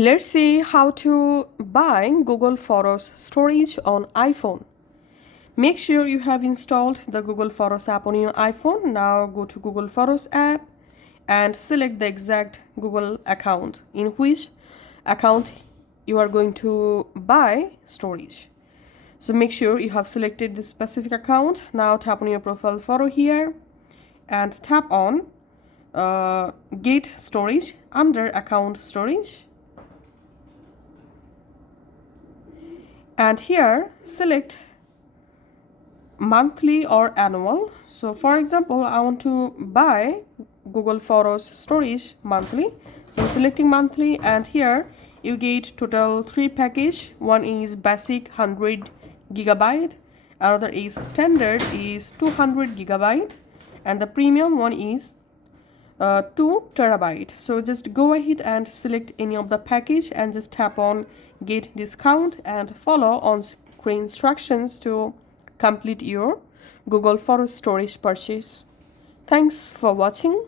Let's see how to buy Google Photos storage on iPhone. Make sure you have installed the Google Photos app on your iPhone. Now go to Google Photos app and select the exact Google account in which account you are going to buy storage. So make sure you have selected this specific account. Now tap on your profile photo here and tap on Get Storage under Account Storage. And here select monthly or annual. So for example, I want to buy Google Photos storage monthly. So I'm selecting monthly, and here you get total 3 package. One is basic 100 gigabyte, another is standard is 200 gigabyte, and the premium one is 2 terabyte. So just go ahead and select any of the package and just tap on get discount and follow on screen instructions to complete your Google Photos storage purchase. Thanks for watching.